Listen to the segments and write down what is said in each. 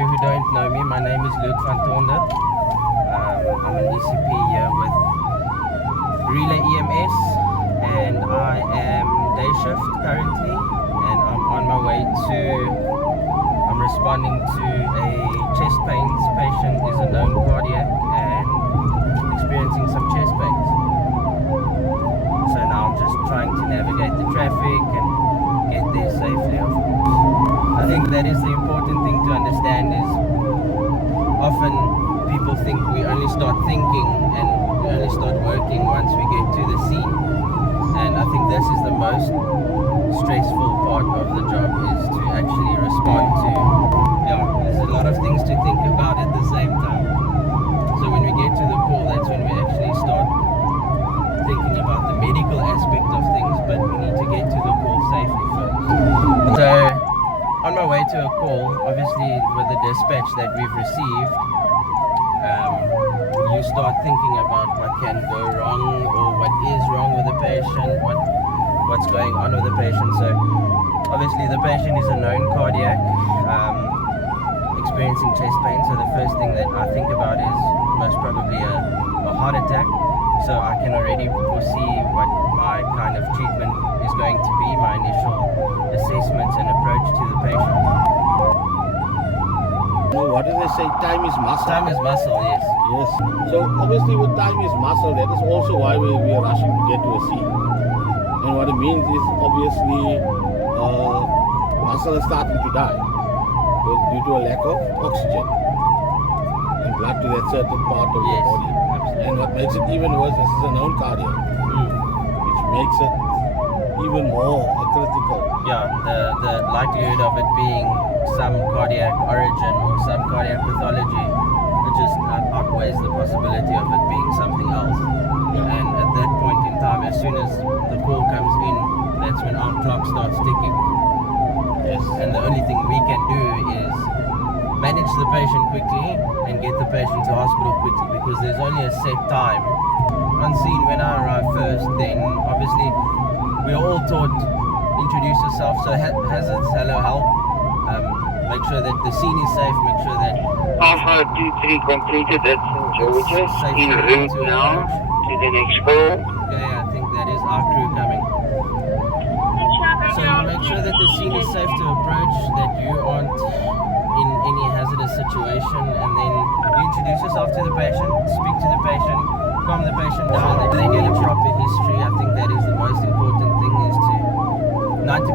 you who don't know me, my name is Luke van Tonde. I'm an ECP here with Relay EMS, and I am day shift currently, and I'm on my way I'm responding to a chest pains patient who is a known cardiac and experiencing some chest pains. So now I'm just trying to navigate the traffic and get there safely, of course. I think that is the important thing to understand is often people think we only start thinking and we only start working once we get to the scene. And I think this is the most stressful part of the job, is to actually respond to, there's a lot of things to think about at the same time. So when we get to the call, that's when we actually start thinking about the medical aspect of things, but we need to get to the call safely first. So on my way to a call, obviously with the dispatch that we've received, you start thinking about what can go wrong or what is wrong with the patient, what's going on with the patient. So obviously the patient is a known cardiac, experiencing chest pain. So the first thing that I think about is most probably a heart attack. So I can already foresee what my kind of treatment is going to be, my initial assessments and approach to the patient. No, what do they say? Time is muscle. Time is muscle, yes. Yes. So obviously with time is muscle, that is also why we are rushing to get to a scene. And what it means is obviously muscle is starting to die due to a lack of oxygen and blood to that certain part of the body. Absolutely. And what makes it even worse, this is a known cardiac, which makes it even more critical. Yeah, the likelihood of it being some cardiac origin or some cardiac pathology, it just outweighs the possibility of it being something else. Yeah. And at that point in time, as soon as the call comes in, that's when our clock starts ticking. Yes. And the only thing we can do is manage the patient quickly and get the patient to hospital quickly, because there's only a set time. On scene, when I arrive first, then obviously we are all taught introduce yourself, so hazards, hello, help, make sure that the scene is safe, make sure that Alpha 23 completed, that's St. George's, en route now to the next call. Okay, I think that is our crew coming. So you make sure that the scene is safe to approach, that you aren't in any hazardous situation, and then you introduce yourself to the patient, speak to the patient, calm the patient down, that they get a proper history. I think that is the most important thing, is to 90%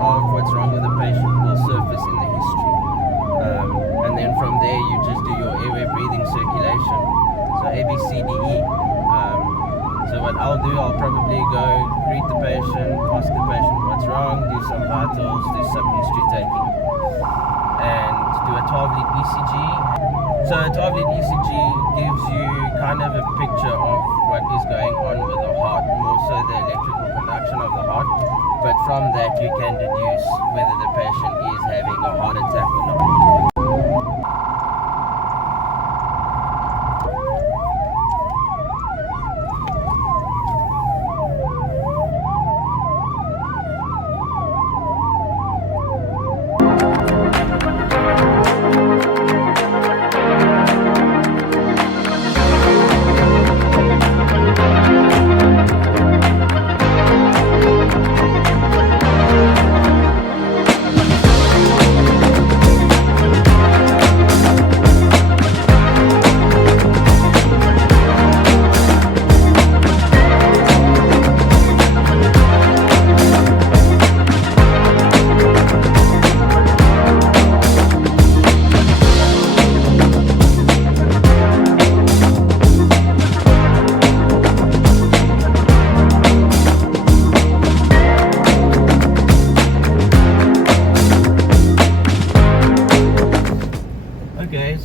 of what's wrong with the patient will surface in the history. And then from there you just do your airway, breathing, circulation. So A, B, C, D, E. So what I'll do, I'll probably go greet the patient, ask the patient what's wrong, do some vitals, do some history taking, and do a 12-lead ECG. So a 12-lead ECG gives you kind of a picture of what is going on with the heart, more so the electrical conduction of the heart. But from that you can deduce whether the patient is having a heart attack or not.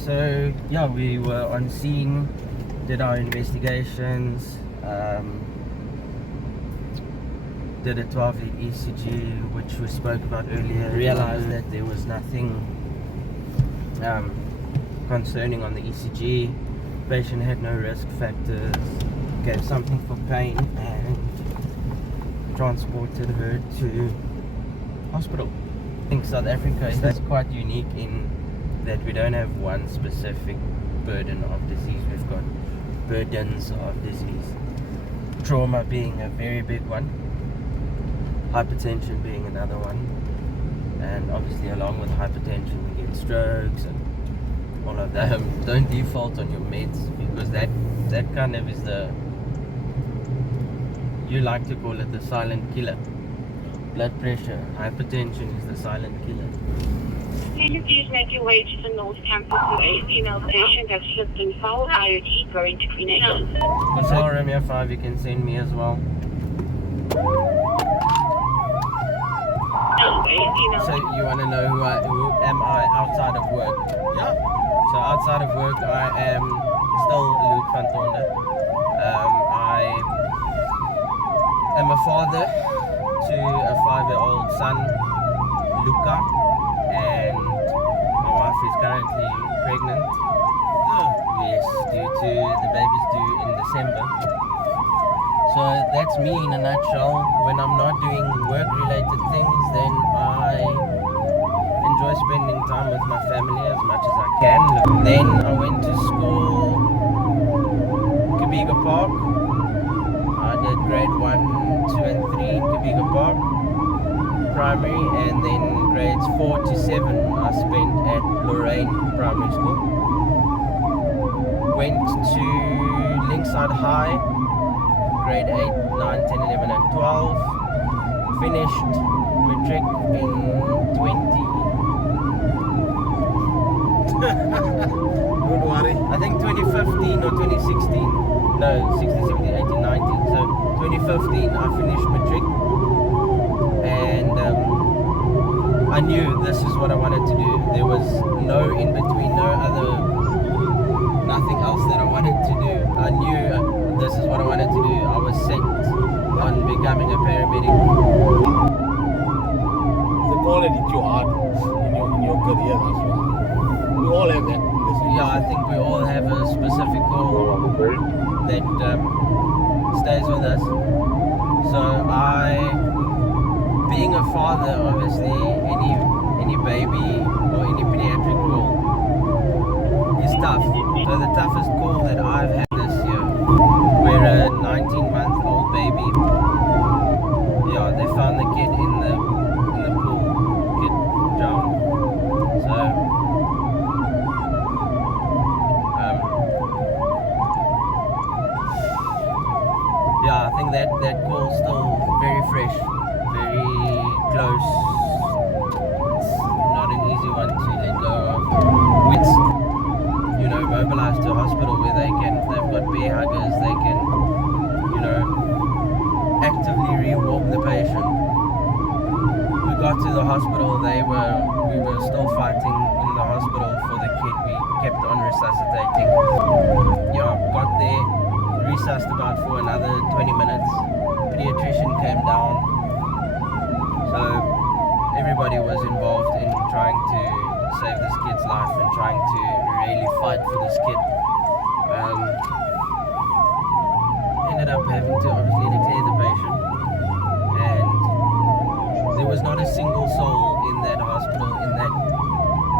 So yeah, we were on scene, did our investigations, did a 12-lead ECG, which we spoke about earlier, realized that there was nothing concerning on the ECG. Patient had no risk factors, gave something for pain and transported her to hospital. I think South Africa is quite unique in that we don't have one specific burden of disease. We've got burdens of disease. Trauma being a very big one, hypertension being another one, and obviously along with hypertension we get strokes and all of that. Don't default on your meds, because that kind of is the, you like to call it the silent killer. Blood pressure, hypertension is the silent killer. Can you please make your way to the North Campus with a female patient that's slipped and fell, IoT going to prenatal? Control Romeo 5, you can send me as well. So you want to know who am I outside of work? Yeah. So outside of work, I am still Luke van Tonder. I am a father to a 5-year-old son, Luca, and my wife is currently pregnant. Yes, due to the baby's due in December. So that's me in a nutshell. When I'm not doing work-related things, then I enjoy spending time with my family as much as I can. Then I went to school, Kabiga Park. I did grade 1, 2 and 3 in Kabiga Park, primary, and then grades 4 to 7 I spent at Lorraine Primary School. Went to Linkside High, grade 8, 9, 10, 11 and 12. Finished matric in 20. Don't worry. I think 2015 or 2016. No, 16, 17, 18, 19. So 2015 I finished matric. And I knew this is what I wanted to do. There was no in between, nothing else that I wanted to do. I knew this is what I wanted to do. I was set on becoming a paramedic. The call that hit you hard in your career as well. We all have that. Yeah, I think we all have a specific call that stays with us. So being a father, obviously any baby or any pediatric call is tough. So the toughest call that I've had this year, where a 19-month-old baby, yeah, they found the kid in the pool, kid drowned. So yeah, I think that call's still very fresh, very close. It's not an easy one to let go of. It's, mobilized to a hospital where they've got bear huggers, they can, actively re-walk the patient. We got to the hospital, we were still fighting in the hospital for the kid. We kept on resuscitating. Yeah, got there, resussed about for another 20 minutes. Pediatrician came down. So everybody was involved in trying to save this kid's life and trying to really fight for this kid. Ended up having to obviously declare the patient, and there was not a single soul in that hospital, in that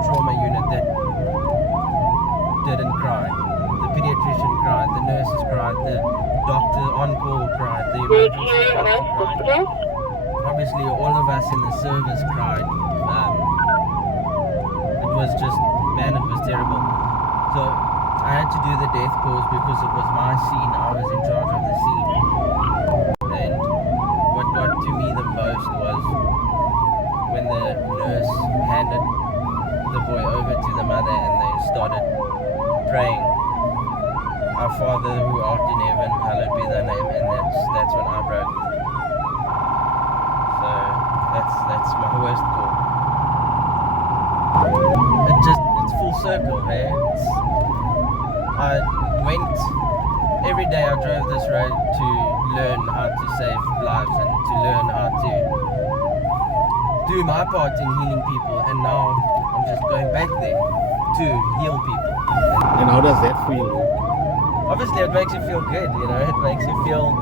trauma unit, that didn't cry. The pediatrician cried, the nurses cried, the doctor on call cried, the emergency doctor cried. Obviously all of us in the service cried. It was just, man, it was terrible. So I had to do the death pause because it was my scene. I was in charge of the scene. And what got to me the most was when the nurse handed the boy over to the mother and they started praying, "Our Father who art in heaven, hallowed be thy name," and that's when I broke. So that's my worst call. It's full circle, hey. I went every day. I drove this road to learn how to save lives and to learn how to do my part in healing people, and now I'm just going back there to heal people. And how does that feel? Obviously it makes you feel good, it makes you feel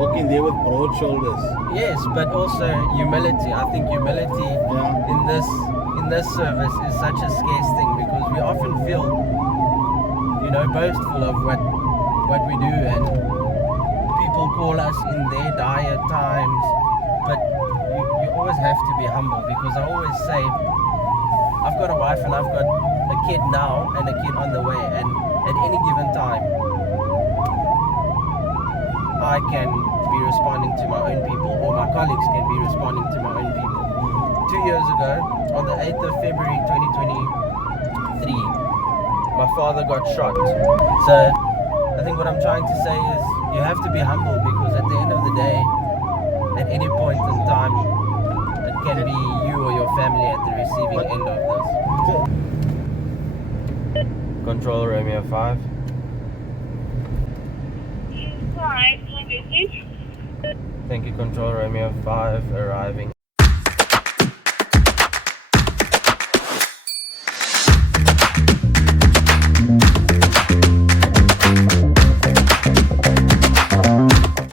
Walking there with broad shoulders. Yes, but also humility. I think humility in this service is such a scarce feel, you know, boastful of what we do, and people call us in their dire times, but you always have to be humble, because I always say, I've got a wife and I've got a kid now and a kid on the way, and at any given time I can be responding to my own people, or my colleagues can be responding to my own people. 2 years ago, on the 8th of February 2023, my father got shot. So I think what I'm trying to say is, you have to be humble, because at the end of the day, at any point in time, it can be you or your family at the receiving end of this. Control Romeo 5. Alright, Thank you, Control Romeo 5 arriving.